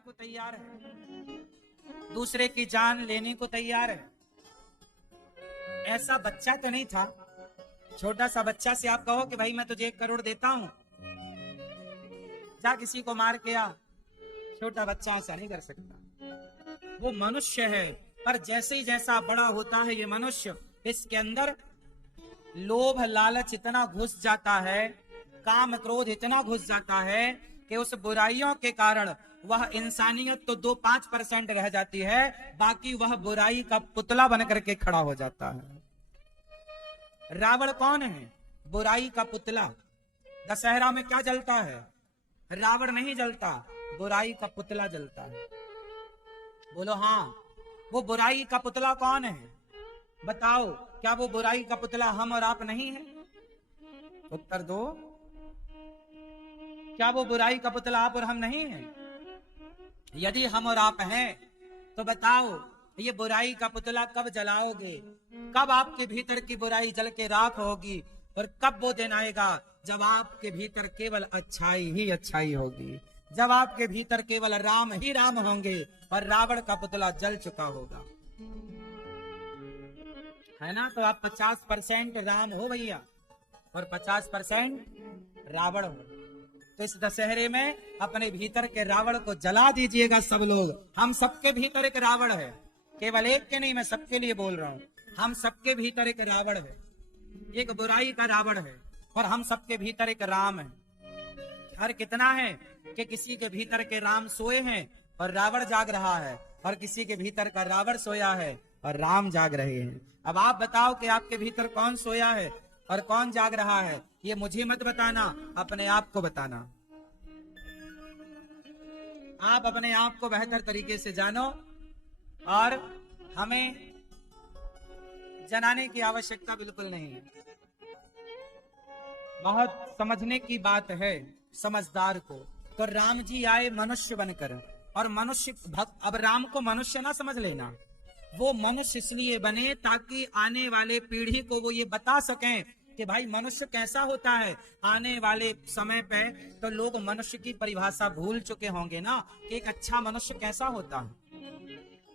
को तैयार है, दूसरे की जान लेने को तैयार है। ऐसा बच्चा तो नहीं था, छोटा सा बच्चा से आप कहो कि भाई मैं तुझे 1 करोड़ देता हूं, जा किसी को मार के आ। छोटा बच्चा ऐसा नहीं कर सकता। वो मनुष्य है, पर जैसे ही जैसा बड़ा होता है ये मनुष्य, इसके अंदर लोभ लालच इतना घुस जाता है, काम क्रोध इतना घुस जाता है कि उस बुराइयों के कारण वह इंसानियत तो 2-5% रह जाती है, बाकी वह बुराई का पुतला बन करके खड़ा हो जाता है। रावण कौन है? बुराई का पुतला। दशहरा में क्या जलता है? रावण नहीं जलता, बुराई का पुतला जलता है। बोलो हाँ, वो बुराई का पुतला कौन है? बताओ, क्या वो बुराई का पुतला हम और आप नहीं है? उत्तर दो। क्या वो बुराई का पुतला आप और हम नहीं है? यदि हम और आप हैं तो बताओ, ये बुराई का पुतला कब जलाओगे? कब आपके भीतर की बुराई जल के राख होगी? और कब वो दिन आएगा जब आपके भीतर केवल अच्छाई ही अच्छाई होगी, जब आपके भीतर केवल राम ही राम होंगे और रावण का पुतला जल चुका होगा, है ना? तो आप 50% राम हो भैया और 50% रावण हो। तो इस दशहरे में अपने भीतर के रावण को जला दीजिएगा सब लोग। हम सबके भीतर एक रावण है, केवल एक के नहीं, मैं सबके लिए बोल रहा हूँ। हम सबके भीतर एक रावण है, एक बुराई का रावण है, और हम सबके भीतर एक राम है। हर कितना है कि किसी के भीतर के राम सोए हैं और रावण जाग रहा है, और किसी के भीतर का रावण सोया है और राम जाग रहे हैं। अब आप बताओ कि आपके भीतर कौन सोया है और कौन जाग रहा है? ये मुझे मत बताना, अपने आप को बताना। आप अपने आप को बेहतर तरीके से जानो, और हमें जनाने की आवश्यकता बिल्कुल नहीं है। बहुत समझने की बात है समझदार को। तो राम जी आए मनुष्य बनकर, और मनुष्य अब राम को मनुष्य ना समझ लेना, वो मनुष्य इसलिए बने ताकि आने वाले पीढ़ी को वो ये बता सकें कि भाई मनुष्य कैसा होता है। आने वाले समय पे तो लोग मनुष्य की परिभाषा भूल चुके होंगे ना, कि एक अच्छा मनुष्य कैसा होता है।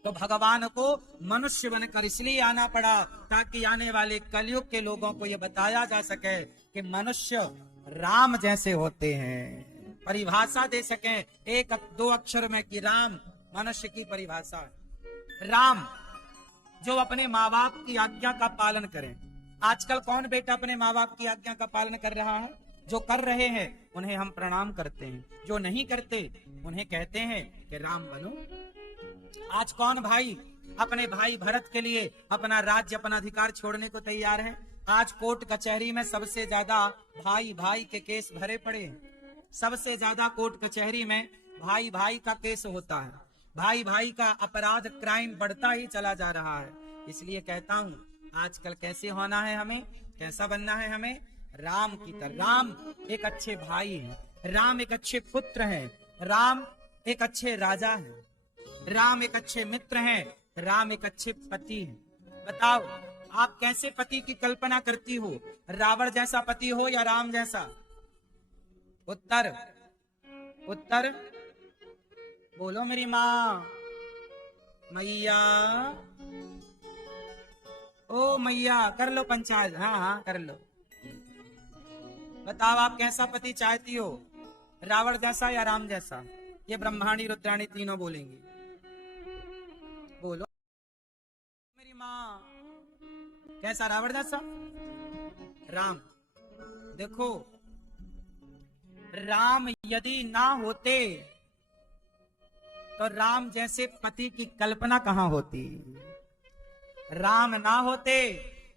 तो भगवान को मनुष्य बनकर इसलिए आना पड़ा ताकि आने वाले कलयुग के लोगों को यह बताया जा सके कि मनुष्य राम जैसे होते हैं, परिभाषा दे सके 1-2 अक्षर में कि राम मनुष्य की परिभाषा है। राम जो अपने माँ बाप की आज्ञा का पालन करें। आजकल कौन बेटा अपने माँ बाप की आज्ञा का पालन कर रहा है? जो कर रहे हैं उन्हें हम प्रणाम करते हैं, जो नहीं करते उन्हें कहते हैं कि राम बनो। आज कौन भाई अपने भाई भरत के लिए अपना राज्य, अपना अधिकार छोड़ने को तैयार है? आज कोर्ट कचहरी में सबसे ज्यादा भाई भाई के केस भरे पड़े हैं। सबसे ज्यादा कोर्ट कचहरी में भाई भाई का केस होता है। भाई भाई का अपराध, क्राइम बढ़ता ही चला जा रहा है। इसलिए कहता हूँ, आजकल कैसे होना है हमें, कैसा बनना है हमें? राम की तरह। राम एक अच्छे भाई हैं, राम एक अच्छे पुत्र हैं, राम एक अच्छे राजा हैं, राम एक अच्छे मित्र हैं, राम एक अच्छे पति हैं। बताओ, आप कैसे पति की कल्पना करती हो? रावण जैसा पति हो या राम जैसा? उत्तर उत्तर बोलो मेरी माँ। मैया, ओ मैया, कर लो पंचायत। हाँ हाँ कर लो। बताओ, आप कैसा पति चाहती हो? रावण जैसा या राम जैसा? ये ब्रह्माणी रुद्राणी तीनों बोलेंगी। बोलो मेरी माँ, कैसा? रावण जैसा? राम। देखो, राम यदि ना होते तो राम जैसे पति की कल्पना कहां होती? राम ना होते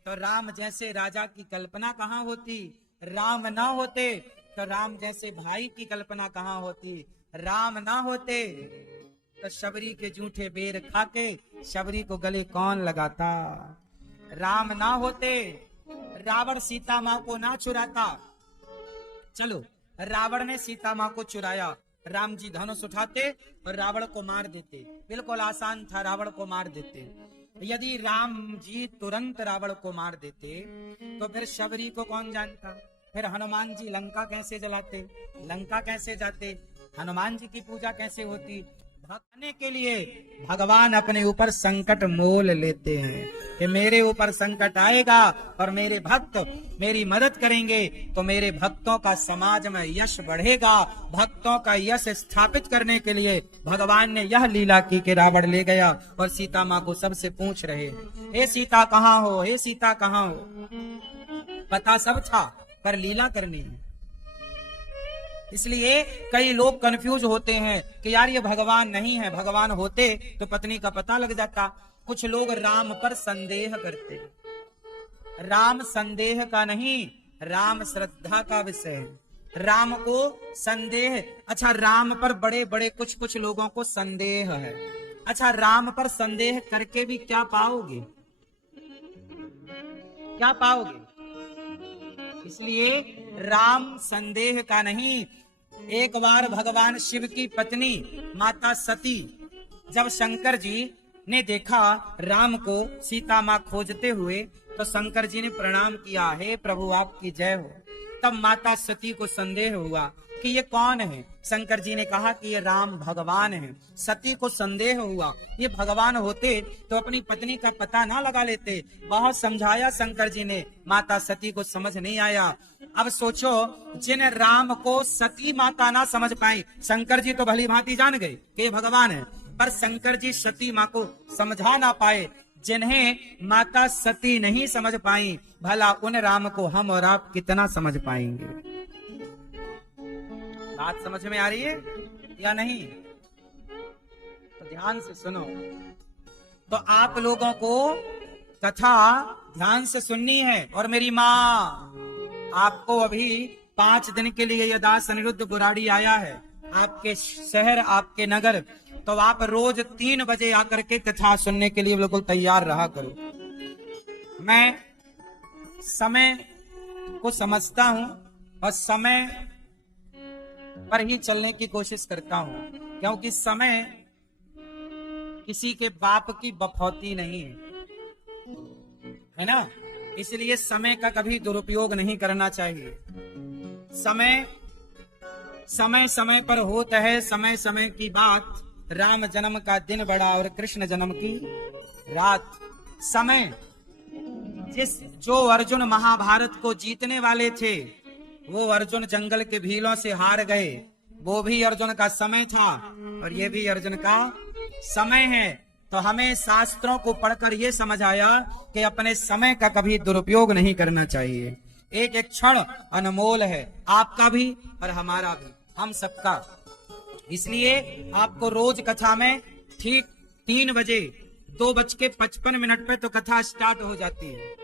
तो राम जैसे राजा की कल्पना कहां होती? राम ना होते तो राम जैसे भाई की कल्पना कहां होती? राम ना होते तो शबरी के जूठे बेर खाके शबरी को गले कौन लगाता? राम ना होते रावण सीता माँ को ना चुराता। चलो, रावण ने सीता माँ को चुराया, राम जी धनुष उठाते और रावण को मार देते। बिल्कुल आसान था, रावण को मार देते। यदि राम जी तुरंत रावण को मार देते तो फिर शबरी को कौन जानता? फिर हनुमान जी लंका कैसे जलाते? लंका कैसे जाते? हनुमान जी की पूजा कैसे होती? भगवान के लिए भगवान अपने ऊपर संकट मोल लेते हैं कि मेरे ऊपर संकट आएगा और मेरे भक्त मेरी मदद करेंगे तो मेरे भक्तों का समाज में यश बढ़ेगा। भक्तों का यश स्थापित करने के लिए भगवान ने यह लीला की कि रावण ले गया और सीता माँ को सबसे पूछ रहे, हे सीता कहाँ हो, हे सीता कहाँ हो। पता सब था पर लीला करनी है। इसलिए कई लोग कंफ्यूज होते हैं कि यार ये भगवान नहीं है, भगवान होते तो पत्नी का पता लग जाता। कुछ लोग राम पर संदेह करते हैं। राम संदेह का नहीं, राम श्रद्धा का विषय है। राम को संदेह, अच्छा राम पर बड़े बड़े कुछ लोगों को संदेह है। अच्छा राम पर संदेह करके भी क्या पाओगे, क्या पाओगे? इसलिए राम संदेह का नहीं। एक बार भगवान शिव की पत्नी माता सती जब शंकर जी ने देखा राम को सीता माँ खोजते हुए तो शंकर जी ने प्रणाम किया, हे प्रभु आपकी जय हो। तब माता सती को संदेह हुआ कि ये कौन है। शंकर जी ने कहा कि ये राम भगवान है। सती को संदेह हुआ ये भगवान होते तो अपनी पत्नी का पता ना लगा लेते। बहुत समझाया शंकर जी ने, माता सती को समझ नहीं आया। अब सोचो जिन राम को सती माता ना समझ पाई, शंकर जी तो भली भांति जान गए कि ये भगवान है, पर शंकर जी सती माँ को समझा ना पाए। जिन्हें माता सती नहीं समझ पाई, भला उन राम को हम और आप कितना समझ पाएंगे? बात समझ में आ रही है या नहीं? तो ध्यान से सुनो। तो आप लोगों को कथा ध्यान से सुननी है। और मेरी माँ, आपको अभी 5 दिन के लिए यह दास अनिरुद्ध बुराड़ी आया है आपके शहर, आपके नगर, तो आप रोज 3 बजे आकर के कथा सुनने के लिए बिल्कुल तैयार रहा करो। मैं समय को समझता हूं और समय पर ही चलने की कोशिश करता हूं, क्योंकि समय किसी के बाप की बफौती नहीं है ना। इसलिए समय का कभी दुरुपयोग नहीं करना चाहिए। समय समय समय पर होता है, समय समय की बात। राम जन्म का दिन बड़ा और कृष्ण जन्म की रात। समय जो अर्जुन महाभारत को जीतने वाले थे, वो अर्जुन जंगल के भीलों से हार गए। वो भी अर्जुन का समय था और ये भी अर्जुन का समय है। तो हमें शास्त्रों को पढ़कर ये समझ आया कि अपने समय का कभी दुरुपयोग नहीं करना चाहिए। एक एक क्षण अनमोल है, आपका भी और हमारा भी, हम सबका। इसलिए आपको रोज कथा में ठीक 3 बजे 2:55 पे तो कथा स्टार्ट हो जाती है।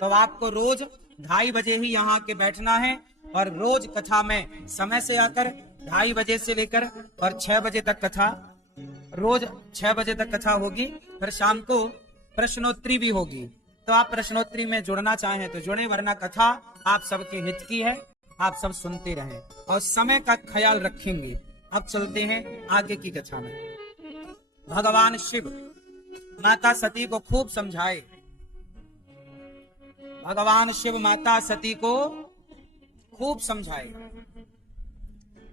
तो आपको रोज 2:30 बजे ही यहाँ के बैठना है और रोज कथा में समय से आकर 2:30 बजे से लेकर और 6 बजे तक कथा, रोज 6 बजे तक कथा होगी। फिर शाम को प्रश्नोत्तरी भी होगी। तो आप प्रश्नोत्तरी में जुड़ना चाहें तो जुड़े, वरना कथा आप सबके हित की है, आप सब सुनते रहें और समय का ख्याल रखेंगे। अब चलते हैं आगे की कथा में। भगवान शिव माता सती को खूब समझाए। भगवान शिव माता सती को खूब समझाए।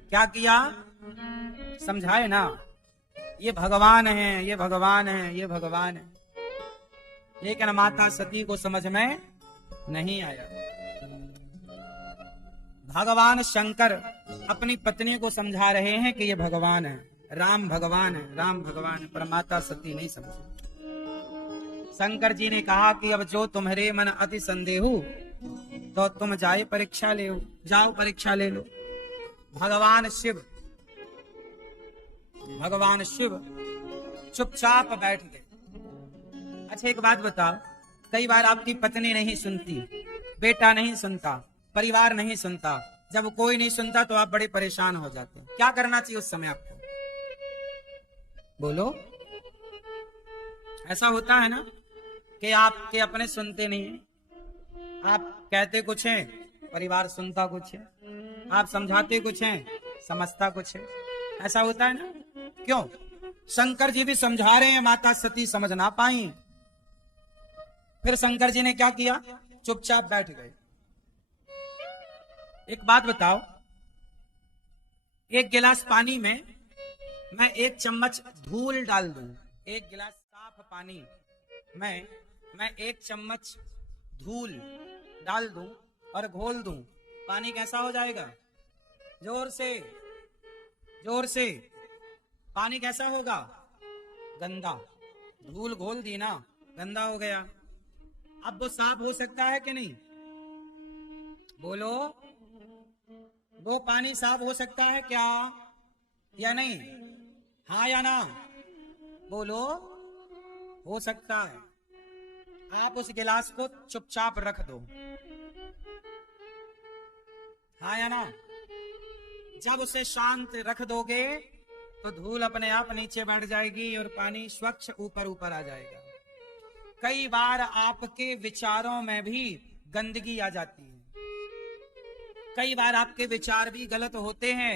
क्या किया? समझाए ना, ये भगवान है, ये भगवान है, ये भगवान है। लेकिन माता सती को समझ में नहीं आया। भगवान शंकर अपनी पत्नी को समझा रहे हैं कि ये भगवान है, राम भगवान है, राम भगवान है, पर माता सती नहीं समझी। शंकर जी ने कहा कि अब जो तुम्हारे मन अति संदेहु तो तुम जाए परीक्षा ले, जाओ परीक्षा ले लो। भगवान शिव चुपचाप बैठ गए। अच्छा एक बात बताओ, कई बार आपकी पत्नी नहीं सुनती, बेटा नहीं सुनता, परिवार नहीं सुनता, जब कोई नहीं सुनता तो आप बड़े परेशान हो जाते हैं। क्या करना चाहिए उस समय आपको? बोलो। ऐसा होता है ना कि आपके अपने सुनते नहीं है, आप कहते कुछ है, परिवार सुनता कुछ है, आप समझाते कुछ है, समझता कुछ है। ऐसा होता है ना? क्यों? शंकर जी भी समझा रहे हैं, माता सती समझ ना पाई। फिर शंकर जी ने क्या किया? चुपचाप बैठ गए। एक बात बताओ, एक गिलास पानी में मैं एक चम्मच धूल डाल दूं, एक गिलास साफ पानी मैं एक चम्मच धूल डाल दूं और घोल दूं, पानी कैसा हो जाएगा? जोर से, जोर से। पानी कैसा होगा? गंदा। धूल घोल दी ना, गंदा हो गया। अब वो साफ हो सकता है कि नहीं? बोलो, वो पानी साफ हो सकता है क्या या नहीं? हाँ या ना? बोलो, हो सकता है। आप उस गिलास को चुपचाप रख दो, हाँ या ना? जब उसे शांत रख दोगे तो धूल अपने आप नीचे बैठ जाएगी और पानी स्वच्छ ऊपर ऊपर आ जाएगा। कई बार आपके विचारों में भी गंदगी आ जाती है, कई बार आपके विचार भी गलत होते हैं,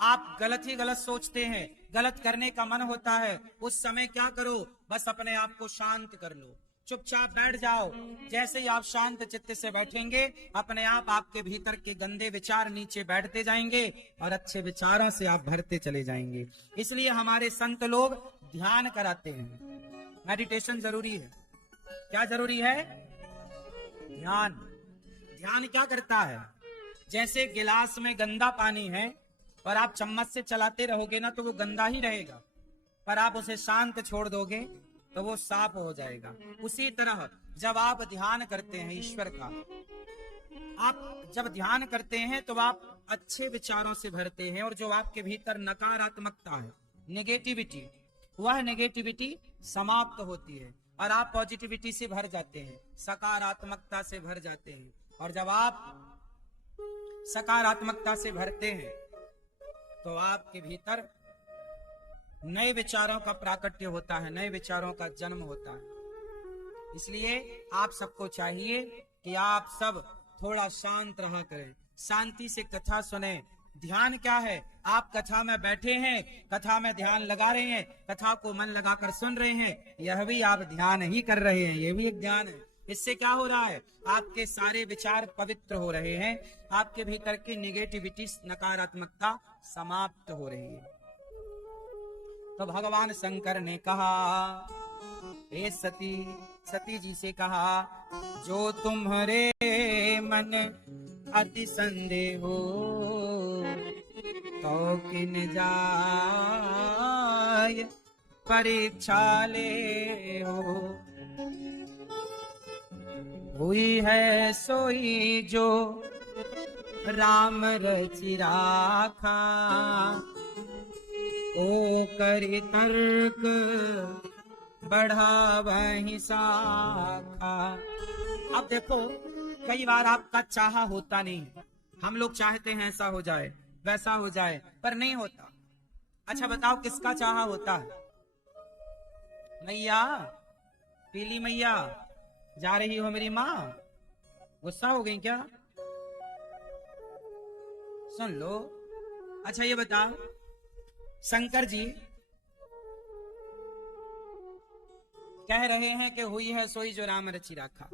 आप गलत ही गलत सोचते हैं, गलत करने का मन होता है। उस समय क्या करो? बस अपने आप को शांत कर लो, चुपचाप बैठ जाओ। जैसे ही आप शांत चित्त से बैठेंगे, अपने आप आपके भीतर के गंदे विचार नीचे बैठते जाएंगे और अच्छे विचारों से आप भरते चले जाएंगे। इसलिए हमारे संत लोग ध्यान कराते हैं। मेडिटेशन जरूरी है। क्या जरूरी है? ध्यान। ध्यान क्या करता है? जैसे गिलास में गंदा पानी है और आप चम्मच से चलाते रहोगे ना तो वो गंदा ही रहेगा, पर आप उसे शांत छोड़ दोगे तो वो साफ हो जाएगा। उसी तरह जब आप ध्यान करते हैं ईश्वर का, आप जब ध्यान करते हैं तो आप अच्छे विचारों से भरते हैं और जो आपके भीतर नकारात्मकता है, नेगेटिविटी, वह नेगेटिविटी समाप्त होती है और आप पॉजिटिविटी से भर जाते हैं, सकारात्मकता से भर जाते हैं। और जब आप सकारात्मकता से भरते हैं तो आपके भीतर नए विचारों का प्राकट्य होता है, नए विचारों का जन्म होता है। इसलिए आप सबको चाहिए कि आप सब थोड़ा शांत रहा करें, शांति से कथा सुने। ध्यान क्या है? आप कथा में बैठे हैं, कथा में ध्यान लगा रहे हैं, कथा को मन लगाकर सुन रहे हैं, यह भी आप ध्यान ही कर रहे हैं, यह भी एक ध्यान है। इससे क्या हो रहा है? आपके सारे विचार पवित्र हो रहे हैं, आपके भीतर की निगेटिविटी, नकारात्मकता समाप्त हो रही है। तो भगवान शंकर ने कहा, हे सती, सती जी से कहा, जो तुम्हारे मन अति संदेह हो तो किन जाय परीक्षा ले हो। हुई है सोई जो राम रचि राखा, ओ करि तर्क बढ़ावहि शाखा। अब देखो, कई बार आपका चाहा होता नहीं, हम लोग चाहते हैं ऐसा हो जाए वैसा हो जाए, पर नहीं होता। अच्छा बताओ, किसका चाहा होता है? मैया, पीली मैया, जा रही हो मेरी माँ? गुस्सा हो गई क्या? सुन लो। अच्छा ये बताओ, शंकर जी कह रहे हैं कि हुई है सोई जो राम रचि राखा।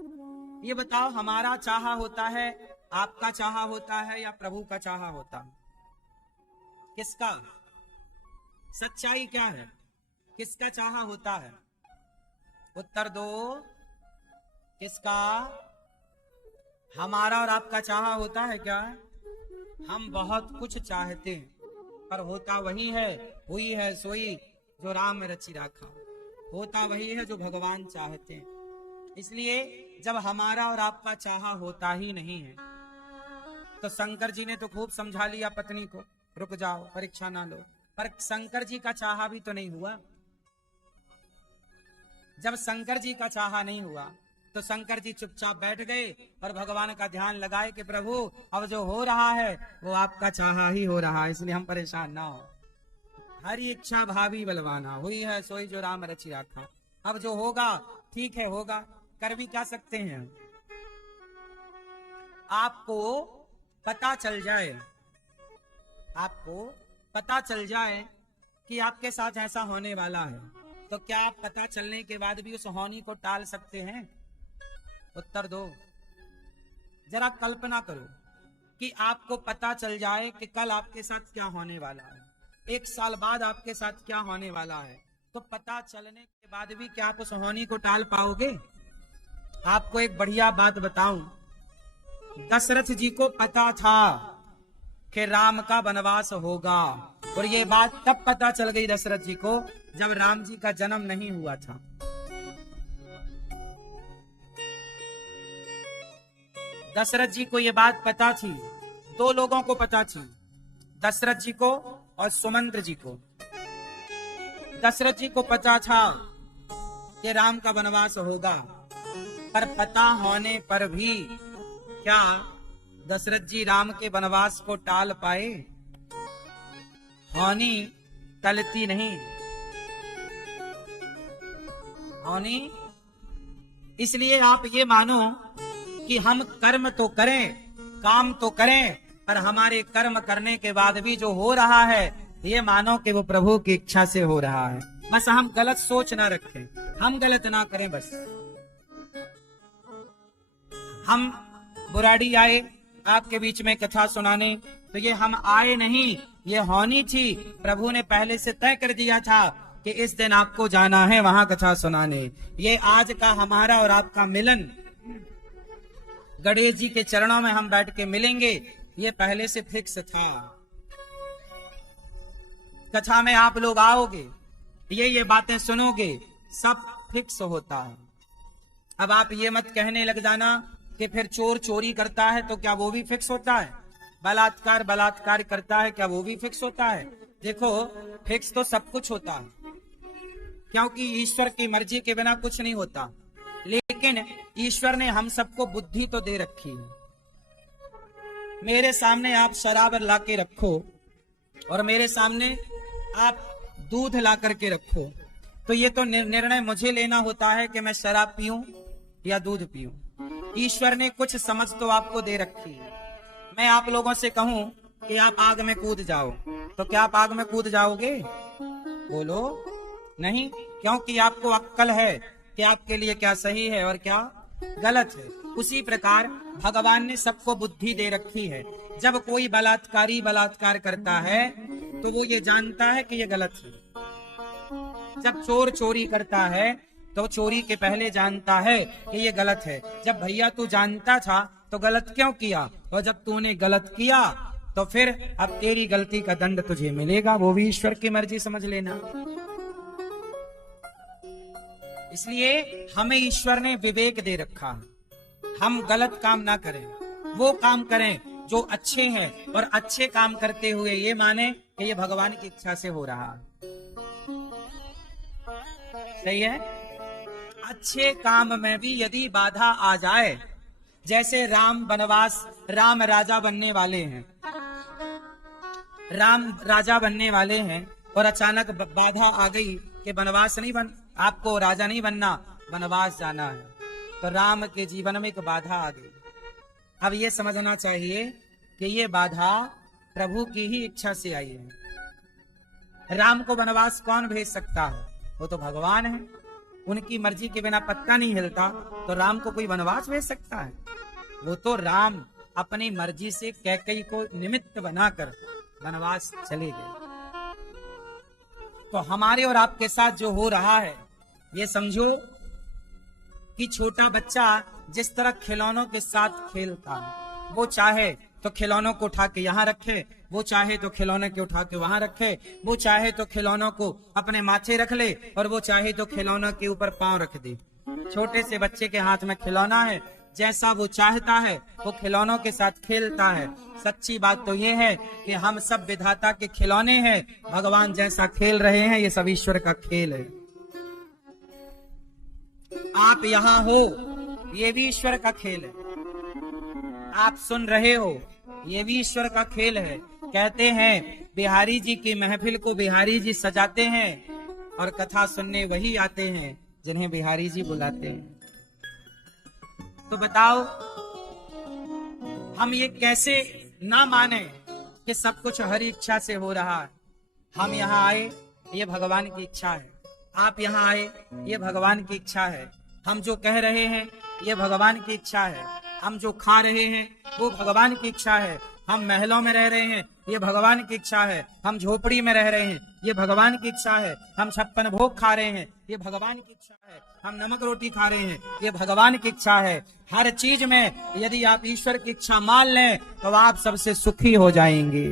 ये बताओ, हमारा चाहा होता है, आपका चाहा होता है या प्रभु का चाहा होता है? किसका? सच्चाई क्या है? किसका चाहा होता है? उत्तर दो। किसका? हमारा और आपका चाहा होता है क्या? हम बहुत कुछ चाहते हैं, पर होता वही है, हुई है सोई जो राम रचि राखा। होता वही है जो भगवान चाहते हैं। इसलिए जब हमारा और आपका चाहा होता ही नहीं है, तो शंकर जी ने तो खूब समझा लिया पत्नी को, रुक जाओ, परीक्षा ना लो, पर शंकर जी का चाहा भी तो नहीं हुआ। जब शंकर जी का चाहा नहीं हुआ तो शंकर जी चुपचाप बैठ गए और भगवान का ध्यान लगाए कि प्रभु अब जो हो रहा है वो आपका चाहा ही हो रहा है, इसलिए हम परेशान ना हो। हरी इच्छा भावी बलवाना, हुई है सोई जो राम रचि राखा। अब जो होगा ठीक है होगा, कर भी क्या सकते हैं। आपको पता चल जाए, आपको पता चल जाए कि आपके साथ ऐसा होने वाला है, तो क्या आप पता चलने के बाद भी उस होनी को टाल सकते हैं? उत्तर दो। जरा कल्पना करो कि आपको पता चल जाए कि कल आपके साथ क्या होने वाला है, 1 साल बाद आपके साथ क्या होने वाला है, तो पता चलने के बाद भी क्या आप उस होनी को टाल पाओगे? आपको एक बढ़िया बात बताऊं, दशरथ जी को पता था कि राम का वनवास होगा, और ये बात तब पता चल गई दशरथ जी को जब राम जी का जन्म नहीं हुआ था। दशरथ जी को ये बात पता थी, 2 लोगों को पता थी, दशरथ जी को और सुमंत्र जी को। दशरथ जी को पता था कि राम का वनवास होगा, पर पता होने पर भी क्या दशरथ जी राम के वनवास को टाल पाए? होनी टलती नहीं। होनी, इसलिए आप ये मानो कि हम कर्म तो करें, काम तो करें, पर हमारे कर्म करने के बाद भी जो हो रहा है, ये मानो कि वो प्रभु की इच्छा से हो रहा है। बस हम गलत सोच ना रखें, हम गलत ना करें। बस हम बुराड़ी आए आपके बीच में कथा सुनाने, तो ये हम आए नहीं, ये होनी थी। प्रभु ने पहले से तय कर दिया था कि इस दिन आपको जाना है वहां कथा सुनाने। ये आज का हमारा और आपका मिलन, गणेश जी के चरणों में हम बैठ के मिलेंगे, ये पहले से फिक्स था। कथा में आप लोग आओगे, ये बातें सुनोगे, सब फिक्स होता है। अब आप ये मत कहने लग जाना कि फिर चोर चोरी करता है तो क्या वो भी फिक्स होता है? बलात्कार बलात्कार करता है, क्या वो भी फिक्स होता है? देखो, फिक्स तो सब कुछ होता है, क्योंकि ईश्वर की मर्जी के बिना कुछ नहीं होता। लेकिन ईश्वर ने हम सबको बुद्धि तो दे रखी है। मेरे सामने आप शराब ला के रखो और मेरे सामने आप दूध ला करके रखो, तो ये तो निर्णय मुझे लेना होता है कि मैं शराब पीऊं या दूध पीऊं। ईश्वर ने कुछ समझ तो आपको दे रखी है। मैं आप लोगों से कहूं कि आप आग में कूद जाओ, तो क्या आप आग में कूद जाओगे? बोलो नहीं, क्योंकि आपको अक्ल है कि आपके लिए क्या सही है और क्या गलत है। उसी प्रकार भगवान ने सबको बुद्धि दे रखी है। जब कोई बलात्कारी बलात्कार करता है तो वो ये जानता है कि ये गलत है। जब चोर चोरी करता है तो चोरी के पहले जानता है कि ये गलत है। जब भैया तू जानता था तो गलत क्यों किया, और जब तूने गलत किया तो फिर अब तेरी गलती का दंड तुझे मिलेगा, वो भी ईश्वर की मर्जी समझ लेना। इसलिए हमें ईश्वर ने विवेक दे रखा है, हम गलत काम ना करें, वो काम करें जो अच्छे हैं, और अच्छे काम करते हुए ये माने कि ये भगवान की इच्छा से हो रहा है। सही है? अच्छे काम में भी यदि बाधा आ जाए, जैसे राम वनवास, राम राजा बनने वाले हैं, राम राजा बनने वाले हैं और अचानक बाधा आ गई कि वनवास नहीं बन, आपको राजा नहीं बनना, वनवास जाना है, तो राम के जीवन में एक बाधा आ गई। अब ये समझना चाहिए कि ये बाधा प्रभु की ही इच्छा से आई है। राम को वनवास कौन भेज सकता है? वो तो भगवान है। उनकी मर्जी के बिना पत्ता नहीं हिलता, तो राम को कोई वनवास भेज सकता है? वो तो राम अपनी मर्जी से कैकेयी को निमित्त बनाकर वनवास चले गए। तो हमारे और आपके साथ जो हो रहा है, ये समझो कि छोटा बच्चा जिस तरह खिलौनों के साथ खेलता है, वो चाहे तो खिलौनों को उठा के यहाँ रखे, वो चाहे तो खिलौने के उठा के वहां रखे, वो चाहे तो खिलौनों को अपने माथे रख ले, और वो चाहे तो खिलौनों के ऊपर पांव रख दे। छोटे से बच्चे के हाथ में खिलौना है, जैसा वो चाहता है वो खिलौनों के साथ खेलता है। सच्ची बात तो ये है कि हम सब विधाता के खिलौने हैं। भगवान जैसा खेल रहे हैं, ये सब ईश्वर का खेल है। आप यहाँ हो, ये भी ईश्वर का खेल है। आप सुन रहे हो, ये भी ईश्वर का खेल है। कहते हैं बिहारी जी की महफिल को बिहारी जी सजाते हैं, और कथा सुनने वही आते हैं जिन्हें बिहारी जी बुलाते हैं। तो बताओ, हम ये कैसे ना माने कि सब कुछ हरी इच्छा से हो रहा है? हम यहाँ आए, ये भगवान की इच्छा है। आप यहाँ आए, ये भगवान की इच्छा है। हम जो कह रहे हैं, ये भगवान की इच्छा है। हम जो खा रहे हैं, वो भगवान की इच्छा है। हम महलों में रह रहे हैं, ये भगवान की इच्छा है। हम झोपड़ी में रह रहे हैं, ये भगवान की इच्छा है। हम 56 भोग खा रहे हैं, ये भगवान की इच्छा है। हम नमक रोटी खा रहे हैं, ये भगवान की इच्छा है। हर चीज में यदि आप ईश्वर की इच्छा मान लें तो आप सबसे सुखी हो जाएंगे।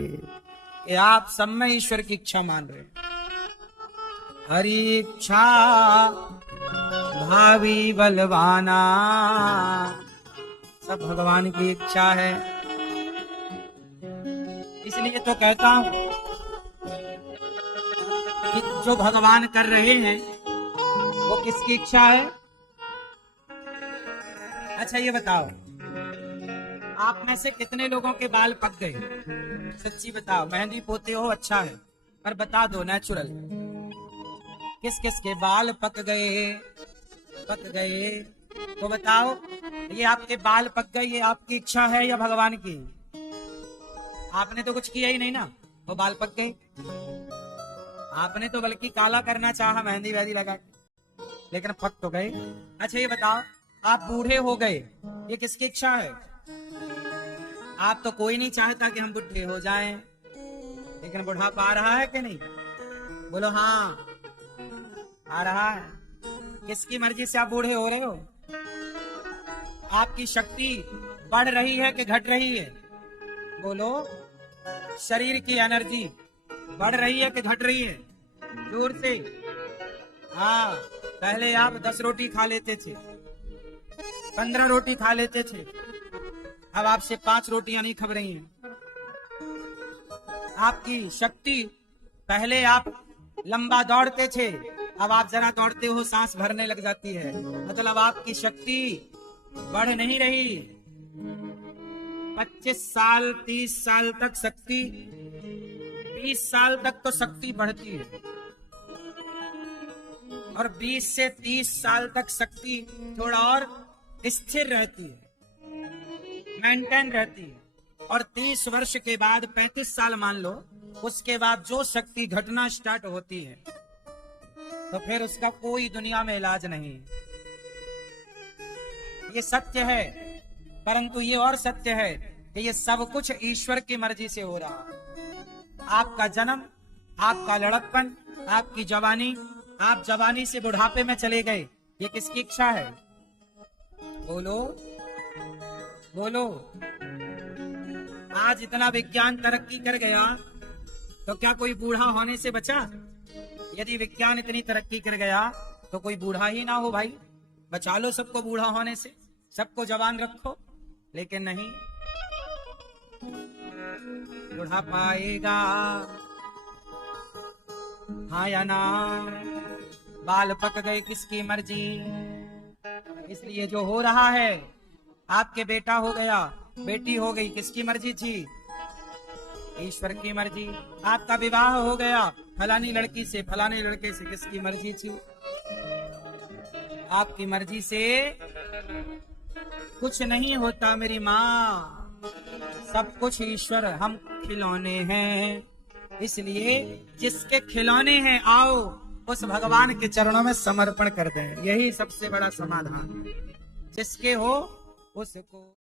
कि आप सब में ईश्वर की इच्छा मान रहे हैं। हरि इच्छा भावी बलवाना, सब भगवान की इच्छा है। इसलिए तो कहता हूं कि जो भगवान कर रहे हैं वो किसकी इच्छा है। अच्छा ये बताओ, आप में से कितने लोगों के बाल पक गए? सच्ची बताओ। मेहंदी पोते हो, अच्छा है, पर बता दो नेचुरल, किस किस के बाल पक गए? पक गए तो बताओ, ये आपके बाल पक गए, ये आपकी इच्छा है या भगवान की? आपने तो कुछ किया ही नहीं ना, वो बाल पक गए। आपने तो बल्कि काला करना चाहा मेहंदी वहंदी लगा के, लेकिन पक तो गए। अच्छा ये बताओ, आप बूढ़े हो गए, ये किसकी इच्छा है? आप तो कोई नहीं चाहता कि हम बूढ़े हो जाएं, लेकिन बुढ़ापा आ रहा है कि नहीं? बोलो हाँ, आ रहा है। किसकी मर्जी से आप बूढ़े हो रहे हो? आपकी शक्ति बढ़ रही है कि घट रही है? बोलो, शरीर की एनर्जी बढ़ रही है कि घट रही है? दूर से। हाँ, पहले आप 10 रोटी खा लेते थे, 15 रोटी खा लेते थे, अब आपसे 5 रोटियां नहीं खब रही हैं। आपकी शक्ति, पहले आप लंबा दौड़ते थे, अब आप जरा दौड़ते हो सांस भरने लग जाती है, मतलब आपकी शक्ति बढ़ नहीं रही। 25 साल 30 साल तक शक्ति, 20 साल तक तो शक्ति बढ़ती है, और 20 से 30 साल तक शक्ति थोड़ा और स्थिर रहती है, मेंटेन रहती है। और 30 वर्ष के बाद 35 साल मान लो, उसके बाद जो शक्ति घटना स्टार्ट होती है तो फिर उसका कोई दुनिया में इलाज नहीं। ये सत्य है, परंतु ये और सत्य है कि ये सब कुछ ईश्वर की मर्जी से हो रहा है। आपका जन्म, आपका लड़कपन, आपकी जवानी, आप जवानी से बुढ़ापे में चले गए, ये किसकी इच्छा है? बोलो बोलो। आज इतना विज्ञान तरक्की कर गया तो क्या कोई बूढ़ा होने से बचा? यदि विज्ञान इतनी तरक्की कर गया तो कोई बूढ़ा ही ना हो भाई। बचा लो सबको बूढ़ा होने से, सबको जवान रखो, लेकिन नहीं, बूढ़ा पाएगा हाँ या ना? बाल पक गए, किसकी मर्जी? इसलिए जो हो रहा है, आपके बेटा हो गया, बेटी हो गई, किसकी मर्जी थी? ईश्वर की मर्जी। आपका विवाह हो गया फलानी लड़की से, फलाने लड़के से, किसकी मर्जी थी? आपकी मर्जी से कुछ नहीं होता मेरी माँ, सब कुछ ईश्वर। हम खिलौने हैं, इसलिए जिसके खिलौने हैं आओ उस भगवान के चरणों में समर्पण कर दें। यही सबसे बड़ा समाधान। जिसके हो उसको